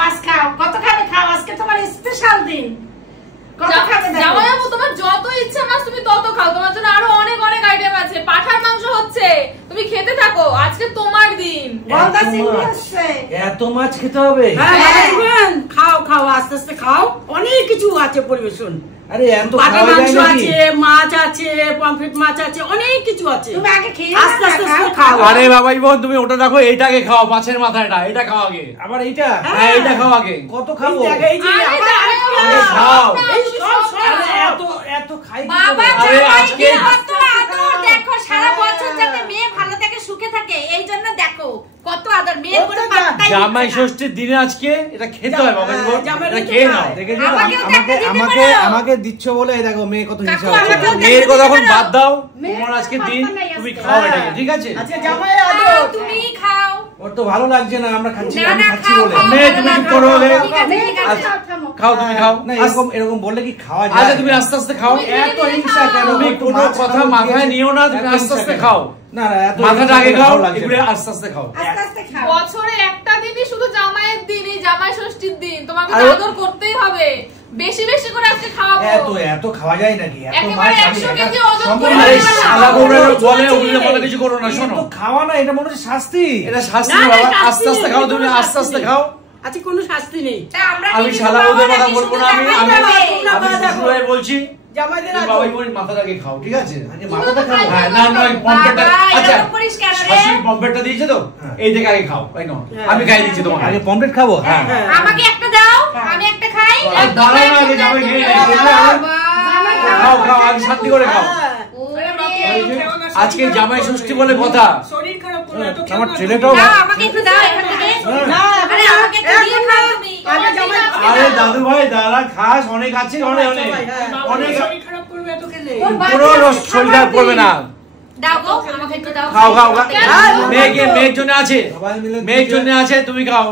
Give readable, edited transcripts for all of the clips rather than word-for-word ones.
মাছ খাও, কত খাবে খাও, আজকে তোমার স্পেশাল দিন। জামাইবাবু তোমার যত ইচ্ছা মাছ তুমি তত খাও, তোমার জন্য আরো অনেক অনেক আইটেম আছে। পাঠার মাংস হচ্ছে, তুমি খেতে থাকো, আজকে তোমার দিন। এত মাছ খেতে হবে? খাও খাও, আস্তে আস্তে খাও, অনেক কিছু আছে পরিবেশন। আরে এত পাঠার মাংস আছে, মাছ আছে, পমফ্রেট মাছ আছে, অনেক কিছু আছে। তুমি আগে খেয়ে আস্তে আস্তে খাও। আরে বাবাই বোন তুমি ওটা রাখো, এইটাকে খাও, মাছের মাথাটা এটা খাও আগে। আবার এইটা? হ্যাঁ এইটা খাও আগে। কত খাবো? খাও। এত খাই বাবা আজকে কত আদর, দেখো সারা বছর যাতে মেয়ে ভালো থাকে সুখে থাকে এই জন্য দেখো কত আদর। মেয়ে কোনো পাত্তাই জামাই ষষ্ঠীর দিনে আজকে এটা খেতে হয় বাবাই বোন, এটা খেয়ে নাও। আমাকে দিচ্ছ বলে দেখো মেয়ে কত হিংসা। মেয়ের কথা এখন বাদ দাও, তোমার আজকে দিন, তুমি খাও এটাকে, ঠিক আছে? আচ্ছা জামাই আদর তুমি খাও। ওর তো ভালো লাগছে না, আমরা খাচ্ছি না, আমি খাচ্ছি বলে। মেয়ে তুমি চুপ করো রে। খাও তুমি খাও। না এরকম বললে কি খাওয়া যায়? আচ্ছা তুমি আস্তে আস্তে খাও। এত হিংসা কেন? তুমি কোনো কথা মাথায় নিও না, তুমি আস্তে আস্তে খাও। না না এত মাথাটা আগে খাও, এগুলো আস্তে আস্তে খাও। আস্তে আস্তে খাও। বছরে একটা দিনই শুধু জামাইয়ের দিন, এই জামাই ষষ্ঠীর দিন তোমাকে আদর করতেই হবে। বেশি বেশি করে আজকে খাওয়াবো। এত খাওয়া যায় নাকি? এত একেবারে 100 কেজি ওজন করে শালা বউরা বলে ওগুলো বলে কিছু করো না। শোনো তো খাওয়া না, এটা মনে হচ্ছে শাস্তি। এটা শাস্তি বাবা, আস্তে আস্তে খাও, তুমি আস্তে আস্তে খাও। আচ্ছা কোনো শাস্তি নেই। আমি শালা বউদের কথা বলবো না, আমি শ্বশুরাই বলছি। জামাইদের বাবাই বোন মাথাটাকে খাও, ঠিক আছে? আগে মাথাটা খাও। হ্যাঁ না না পম্পেটটা, আচ্ছা করিস কেন রে? শাশুড়ি পম্পেটটা দিয়েছে তো, এই থেকে আগে খাও। তাই না? আমি খাই দিচ্ছি তোমাকে। আগে পমফ্রেট খাবো? হ্যাঁ আমাকে একটা দাও, আমি একটা খাই। দাঁড়াও না, আগে জামাই খেয়ে নেই। খাও খাও, আগে শান্তি করে খাও। আজকে জামাই ষষ্ঠী বলে কথা। শরীর খারাপ করে এত আমার ছেলেটাও আমাকে একটু দাও এখান থেকে। না আরে আমাকে একটু দিয়ে খাও তুমি। আগে জামাই আরে দাদু ভাই দাদা খাস, অনেক আছে, অনেক অনেক অনেক শরীর খারাপ করবে এত খেলে। কোনো শরীর খারাপ করবে না। দাও গো আমাকে একটু দাও। খাও খাও মেয়ের জন্য আছে, মেয়ের জন্য আছে, তুমি খাও,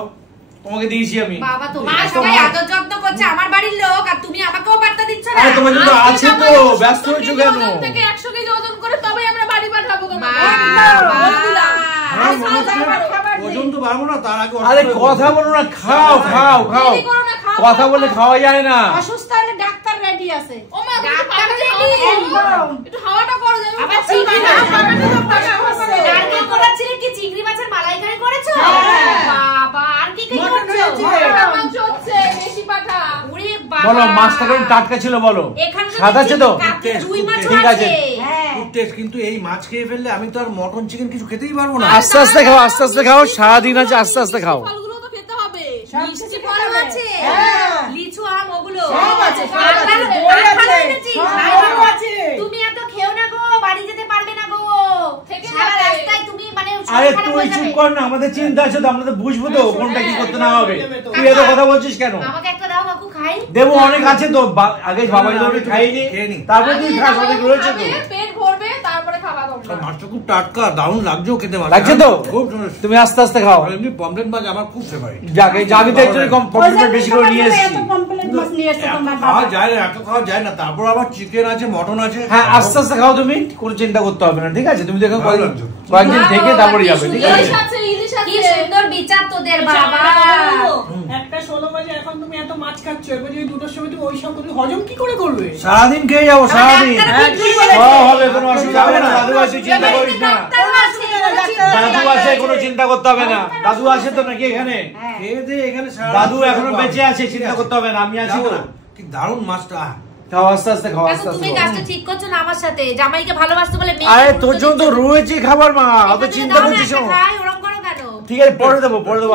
তোমাকে দিয়েছি আমি। বাবা তোমার সবাই আদর যত্ন করছে, আমার বাড়ির লোক, আর তুমি আমাকেও বার্তা দিচ্ছ না। আরে তোমার জন্য আছে তো, ব্যস্ত হয়েছো কেন? থেকে 100 কেজি ওজন করে তবেই আমরা বাড়ি পাঠাবো তোমাকে। ওজন তো বাড়বো না, তার আগে আরে কথা বলো না, খাও খাও খাও, কথা বলে খাওয়া যায় না। অসুস্থ হলে ডাক্তার রেডি আছে। ও মা ডাক্তার রেডি। একটু হাওয়াটা করো যাবে। আবার চিংড়ি মাছ নারকেল করেছিলে কি? চিংড়ি মাছের মালাইকারি করেছো? বাবা আর কি কি করছো? মাংস হচ্ছে, বেশি পাঠা। ওরে বাবা বলো মাছটা কেমন টাটকা ছিল বলো? এখানে স্বাদ আছে তো? রুই মাছ ঠিক আছে। কিন্তু এই মাছ খেয়ে ফেললে আমি তো আর মটন চিকেন কিছু খেতেই পারবো না। আস্তে আস্তে খাও, আস্তে আস্তে খাও, সারাদিন আছে, আস্তে আস্তে খাও। ফলগুলো তো খেতে হবে। মিষ্টি ফল আছে, লিচু আম ওগুলো সব আছে, তুমি এত খেও না গো, বাড়ি যেতে পারবে না গো। সারা রাস্তায় তুমি মানে আরে তুই চুপ কর না, আমাদের চিন্তা আছে তো, আমরা তো বুঝবো তো কোনটা কি করতে না হবে। তুই এত কথা বলছিস কেন? আমাকে একটা দাও কাকু খাই। দেবো, অনেক আছে তো, আগে বাবাই ধরে খাইনি, তারপর তুই খাস, অনেক রয়েছে তো। পেট ভরবে তারপরে খাওয়া তোমরা। মাছটা খুব টাটকা, দারুণ লাগছে খেতে। লাগছে তো? তুমি আস্তে আস্তে খাও। এমনি পমফ্রেট মাছ আমার খুব ফেভারিট। যাকে যাবি তো একটু কম পমফ্রেট বেশি করে নিয়ে এসেছি। খাওয়া যায় না, এত খাওয়া যায় না। তারপর আবার চিকেন আছে, মটন আছে। হ্যাঁ আস্তে আস্তে খাও, তুমি কোনো চিন্তা করতে হবে না, ঠিক আছে? তুমি দেখো কয়েকদিন থেকে তারপরে যাবে, ঠিক আছে? কি সুন্দর বিচার তোদের বাবা। একটা 16 বাজে এখন তুমি এত মাছ খাচ্ছ, এবার যদি 2টার সময় তুমি ওই সব তুমি হজম কি করে করবে? সারাদিন খেয়ে যাবো, সারাদিন হবে, কোনো অসুবিধা হবে না। দাদু আছে, চিন্তা করিস না। দাদু আছে, কোনো চিন্তা করতে হবে না। দাদু আছে তো নাকি এখানে? এখানে দাদু এখনো বেঁচে আছে, চিন্তা করতে হবে না, আমি আছি তো। কি দারুণ মাছটা। খাও আস্তে আস্তে খাও, আস্তে তুমি আস্তে কাজটা ঠিক করছো না আমার সাথে। জামাইকে ভালোবাসতে বলে আরে তোর জন্য তো রয়েছে খাবার মা, অত চিন্তা করছিস কেন? খাই ওরকম করো কেন? ঠিক আছে পরে দেবো, পরে দেবো।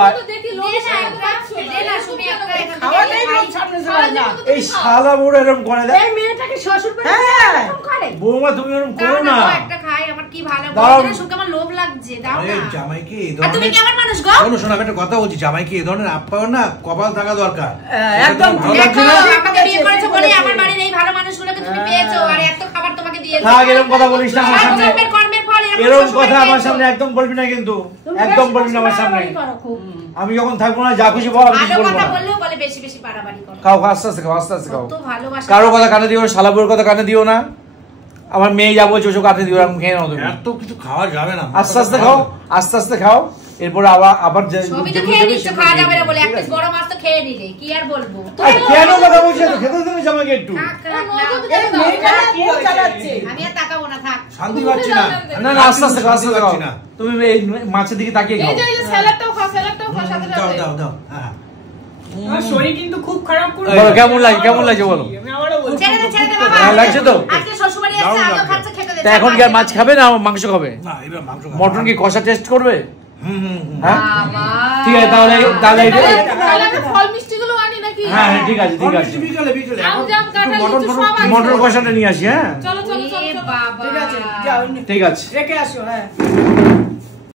এই শালা বউরা এরকম করে দেয়। বৌমা তুমি এরকম করো না। একটা খাই, আমার কি ভালো দাও। সুখ, আমার লোভ লাগছে। দাও না। জামাইকে এই আর তুমি ধরনের কেমন মানুষ গো? শোনো শোনো, আমি একটা কথা বলছি, জামাইকে এই ধরনের আপ্যায়ন না কপাল থাকা দরকার। একদম ভালো লাগছে না? আমাকে বিয়ে করেছো বলে আমার বাড়ির এই ভালো মানুষগুলোকে তুমি পেয়েছো, আর এত খাবার তোমাকে দিয়েছো। থাক, এরকম কথা বলিস না আমার সামনে। কর্মের ফল এরকম কথা আমার সামনে একদম বলবি না, কিন্তু একদম বলবি না আমার সামনে। আমি যখন থাকবো না, যা খুশি বল, আমি কিছু বলবো না। বললেও বলে বেশি বেশি বাড়াবাড়ি করো। খাও আস্তে আস্তে খাও, আস্তে আস্তে খাও। কত ভালোবাসা। কারো কথা কানে দিও না, শালা বউর কথা কানে দিও না। আমার মেয়ে যা বলছে ওসব কানে দিও না, খেয়ে নাও তুমি। এত কিছু খাওয়া যাবে না। আস্তে আস্তে খাও, আস্তে আস্তে খাও। এরপর আবার সবই তো খেয়ে নিচ্ছ, খাওয়া যাবে না বলে এক পিস বড় মাছ তো খেয়ে নিলে, কি আর বলবো। কেন কথা বলছি খেতে দেবে আমাকে একটু আমি আর তাকাবো না, থাক। শান্তি পাচ্ছি না। না না আস্তে আস্তে আস্তে পাচ্ছি না। তুমি এই মাছের দিকে তাকিয়ে খাও। এই যে স্যালাডটাও খাও, স্যালাডটাও খাও সাথে দাও সাথে। দাও দাও। হ্যাঁ আমার শরীর কিন্তু খুব খারাপ করে বলো কেমন লাগছে বলো। আমি আবারও বলছি ছেড়ে দে বাবা। হ্যাঁ, লাগছে তো? আজকে শ্বশুরবাড়ি এসেছে, আমিও খাচ্ছে, খেতে দে। তা এখন কি আর মাছ খাবে না মাংস খাবে? না এবার মাংস খাবো। মটন কি কষা টেস্ট করবে? হ্যাঁ বাবা। ঠিক আছে তাহলে তাহলে একটা ফল মিষ্টিগুলো আনি নাকি? হ্যাঁ হ্যাঁ ঠিক আছে ঠিক আছে। বিকালে বিকালে আম জাম কাঁঠাল মটন লিচু সব আছে। মটন কষাটা নিয়ে আসি হ্যাঁ চলো চলো এ চলো চলো। বাবা। ঠিক আছে যাও ঠিক আছে। রেখে আসো হ্যাঁ